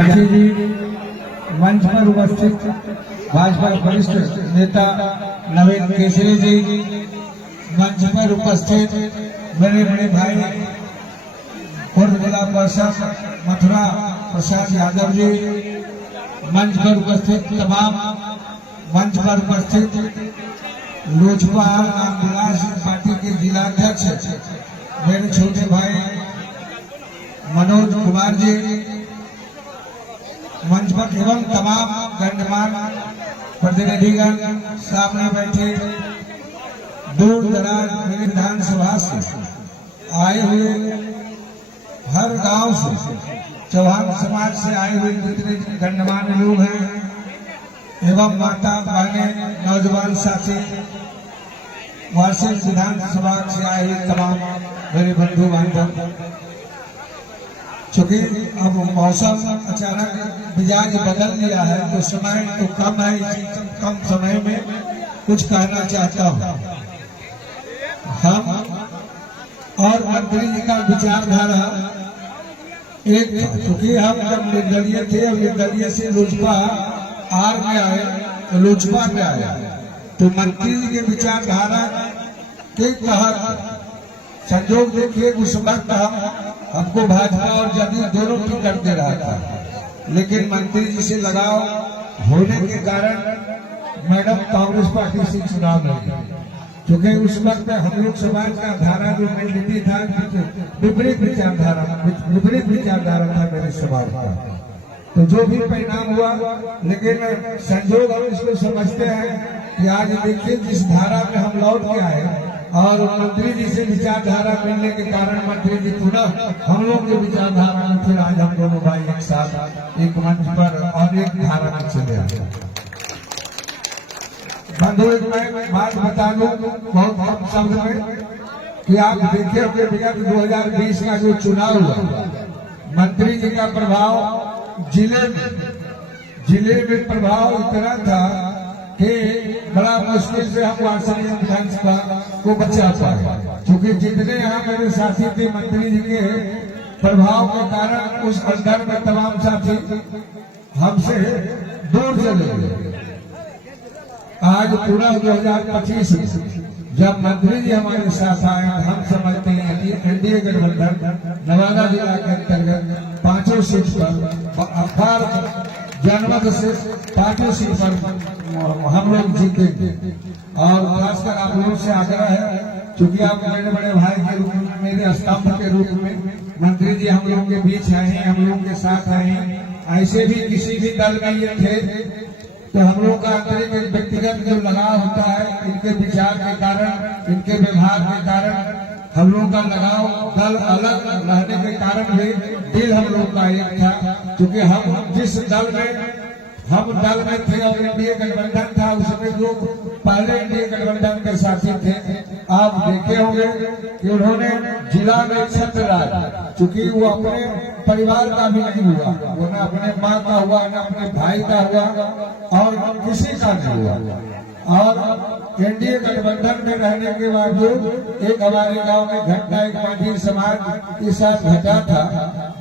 जी मंच पर उपस्थित भाजपा वरिष्ठ नेता नवीन केसरी जी, मंच पर उपस्थित बड़े बड़े भाई पूर्व जिला परिषद मथुरा प्रसाद यादव जी, मंच पर उपस्थित तमाम मंच पर उपस्थित लोजपा रामविलास पार्टी के जिलाध्यक्ष मेरे छोटे भाई मनोज कुमार जी, मंच पर एवं तमाम गणमान्य प्रतिनिधिगण सामने बैठे दूर दराज मेरे विधानसभा से आए हुए, हर गांव से, चौहान समाज से आए हुए जितने गणमान्य लोग हैं एवं माता बहने नौजवान साथी वार्षिक विधानसभा से आए हुए तमाम मेरे बंधु बांधव, चूंकि अब मौसम अचानक मिजाज बदल लिया है तो समय तो कम है, कम समय में कुछ कहना चाहता हूँ। हम और मंत्री जी का विचारधारा एक, चूंकि हम जब निर्दलीय थे और निर्दलीय से लोजपा आर में आए तो लोजपा में आया, तो मंत्री जी के विचारधारा के तहत संजोग देखिए उस वक्त हमको भाजपा और जदयू दोनों टिकट दे रहा था, लेकिन मंत्री जी से लगाव होने के कारण मैडम कांग्रेस पार्टी से चुनाव लड़ी, क्योंकि उस वक्त हम लोग समाज का धारा जो राजनीति था विपरीत विचारधारा था मेरे समाज का, तो जो भी परिणाम हुआ, लेकिन संजोग हम इसको समझते हैं कि आज देखिए जिस धारा में हम लौट के आए और मंत्री जी से विचारधारा मिलने के कारण मंत्री जी पुनः हम लोग के विचारधारा में फिर आज हम दोनों भाई एक साथ एक मंच पर और एक धारा में चले आए। बंधु मैं बात बता दूं बहुत कम शब्द में कि आप देखिए कि विगत 2020 का जो चुनाव हुआ, मंत्री जी का प्रभाव जिले में प्रभाव इतना था कि बड़ा मुश्किल से हम वार्षिक विधानसभा को बचा पाए, क्योंकि जितने यहाँ मेरे साथी थे मंत्री जी के प्रभाव के कारण उस अंदर में तमाम साथी हमसे दूर चले गए। आज पूरा 2025 जब मंत्री जी हमारे साथ आए, हम समझते हैं एनडीए गठबंधन नवादा जिला के अंतर्गत 5 सीट पर अखबार जनमत से 5 सीट पर हम लोग जीतेंगे, और खासकर आप लोगों से आग्रह है, क्योंकि आप मेरे बड़े भाई के रूप में, मेरे स्तंभ के रूप में मंत्री जी हम लोगों के बीच आए हैं, हम लोगों के साथ आए हैं। ऐसे भी किसी भी दल में ये थे तो हम लोग का आंतरिक व्यक्तिगत जो लगाव होता है, इनके विचार के कारण, इनके व्यवहार के कारण हम लोग का लगाव दल अलग रहने के कारण भी दिल हम लोग का एक था, क्योंकि हम जिस दल में थे और एनडीए गठबंधन था, उसमें जो पहले एनडीए गठबंधन के साथी थे, आप देखे होंगे कि उन्होंने जिला में छत्र राज, चूंकि वो अपने परिवार का भी नहीं हुआ, वो न अपने माँ का हुआ, न अपने भाई का हुआ और किसी का नहीं हुआ, और एनडीए गठबंधन में रहने के बावजूद एक हमारे गांव में घटना, एक माझी समाज के साथ घटा था,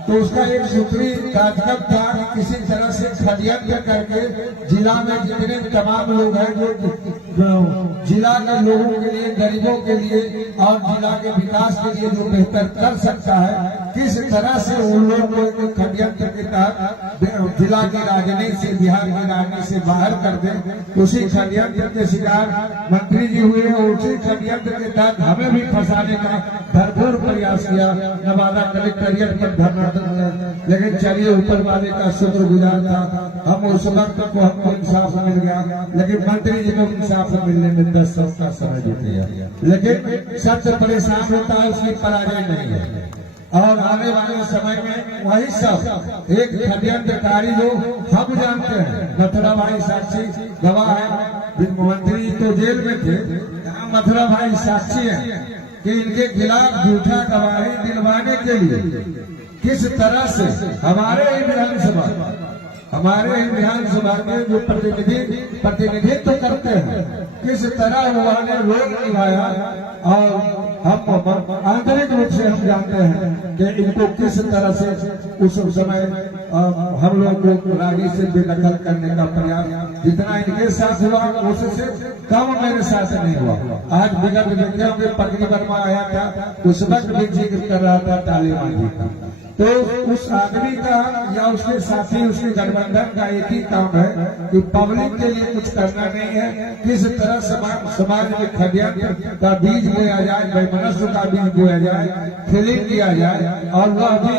तो उसका एक सूत्री कार्यक्रम था कि किसी तरह से षड्यंत्र करके जिला में जितने तमाम लोग हैं जो जिला के लोगों के लिए, गरीबों के लिए और जिला के विकास के लिए जो बेहतर कर सकता है, किस तरह से उन लोगों को षड्यंत्र के तहत जिला की राजनीति से, बिहार की राजनीति से बाहर कर दे, उसी षड्यंत्र के शिकार मंत्री जी हुए और उसी षड्यंत्र के तहत हमें भी फंसाने का भरपूर प्रयास किया। नवादा कलेक्टरिएट पर धरना, लेकिन चलिए ऊपर वाले का शुक्रगुजार था, हम उस वक्त को हमको इंसाफ मिल गया, लेकिन मंत्री जी को इंसाफ मिलने में 10 साल का समय बीत गया। लेकिन सत्य परेशान होता है, उसकी पराजय नहीं है, और आने वाले समय में वही सब एक षड्यंत्रकारी जो हम जानते हैं, मथुरा भाई साक्षी गवाह है, मंत्री तो जेल में थे, मथुरा भाई साक्षी है कि इनके खिलाफ झूठा गवाही दिलवाने के लिए किस तरह से हमारे विधानसभा के जो प्रतिनिधित्व करते हैं, किस तरह उन्होंने रोल निभाया, और हम आंतरिक रूप से हम जानते हैं कि इनको किस तरह से उस समय हम लोग को राजी से बेदखल करने का प्रयास जितना इनके साथ हुआ उससे कम मेरे साथ नहीं हुआ। आज विगत देखे होंगे पगड़ी वर्मा आया था, उस वक्त भी जिक्र कर रहा था तालिबान जी का। तो उस आदमी का या उसके साथी उसके गठबंधन का एक ही काम है कि पब्लिक के लिए कुछ करना नहीं है, किस तरह समाज में षड्यंत्र का बीज बोया जाए, वैमनस्य का बीज बोया जाए, फीलिंग किया जाए, और वह भी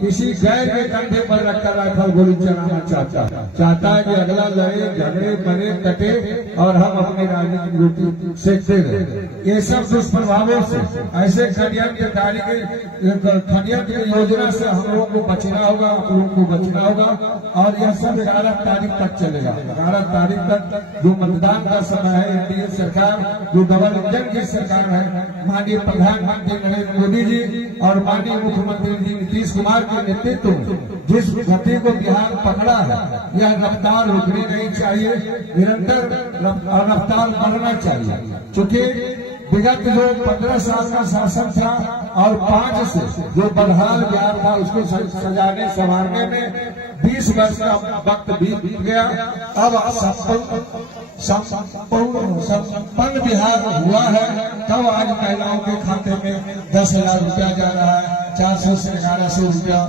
किसी गैर के कंधे पर रखकर राइफल गोली चलाना चाहता है कि अगला लड़े झगड़े मरे कटे और हम अपनी राजनीतिक रोटी सेकते रहे। ये सब दुष्प्रभावों से ऐसे षड्यंत्रकारी षड्यंत्र योजना से हम लोगों को बचना होगा, आप लोगों को बचना होगा। और यह सब 11 तारीख तक चलेगा। 11 तारीख तक जो मतदान का समय है, एनडीए सरकार जो डबल इंजन की सरकार है, माननीय प्रधानमंत्री नरेंद्र मोदी जी और माननीय मुख्यमंत्री जी नीतीश कुमार के नेतृत्व में जिस गति को बिहार पकड़ा है, यह रफ्तार रुकनी नहीं चाहिए, निरंतर रफ्तार बढ़ना चाहिए। क्योंकि विगत जो 15 साल का शासन था और 5 से जो बदहाल बिहार था उसको सजाने संवारने में 20 वर्ष का वक्त बीत गया। अब संपन्न बिहार हुआ है, तब आज महिलाओं के खाते में 10,000 रुपया जा रहा है, 400 से 1100 रुपया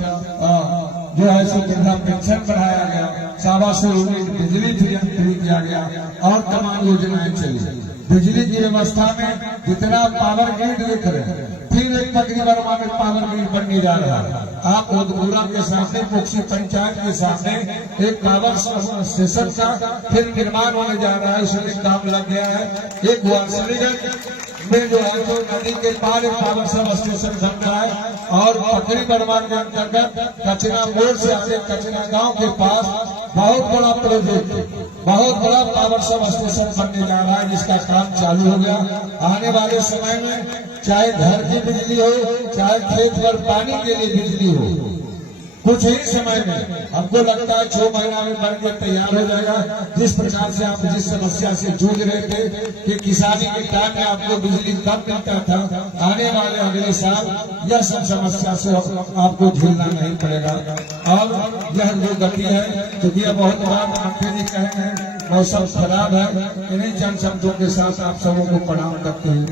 जो है सो वृद्धा पेंशन बढ़ाया गया, 125 यूनिट बिजली फ्री किया गया और तमाम योजनाएं चली। बिजली की व्यवस्था में जितना पावर ग्रिड देख रहे हैं, फिर एक पगड़ी वर्मा में पावर ग्रिड बनने जा रहा है। आप उदपुरा के सामने पोक्सी पंचायत के सामने एक पावर स्टेशन का फिर निर्माण होने जा रहा है, उसमें काम लग गया है। एक वासलीगंज में जो है तो नदी के पार एक पावर सब स्टेशन बन रहा है, और पकड़ी वर्मा के अंतर्गत कचरा मोड़ से आगे कचरा गांव के पास बहुत बड़ा प्रोजेक्ट, बहुत बड़ा पावर सब स्टेशन बनने जा रहा है, जिसका काम चालू हो गया। आने वाले समय में चाहे घर की बिजली हो, चाहे खेत पर पानी के लिए बिजली हो, कुछ ही समय में हमको लगता है 6 महीना में बन के तैयार हो जाएगा। जिस प्रकार से आप जिस समस्या से जूझ रहे थे कि किसानी के टाइम में आपको बिजली कम मिलता था, आने वाले अगले साल यह सब समस्या से आपको झेलना नहीं पड़ेगा। और यह जो गति है, क्योंकि यह बहुत बार मंत्री जी कहे हैं मौसम खराब है, इन्हीं चंद शब्दों के साथ आप सबों को प्रणाम करते हुए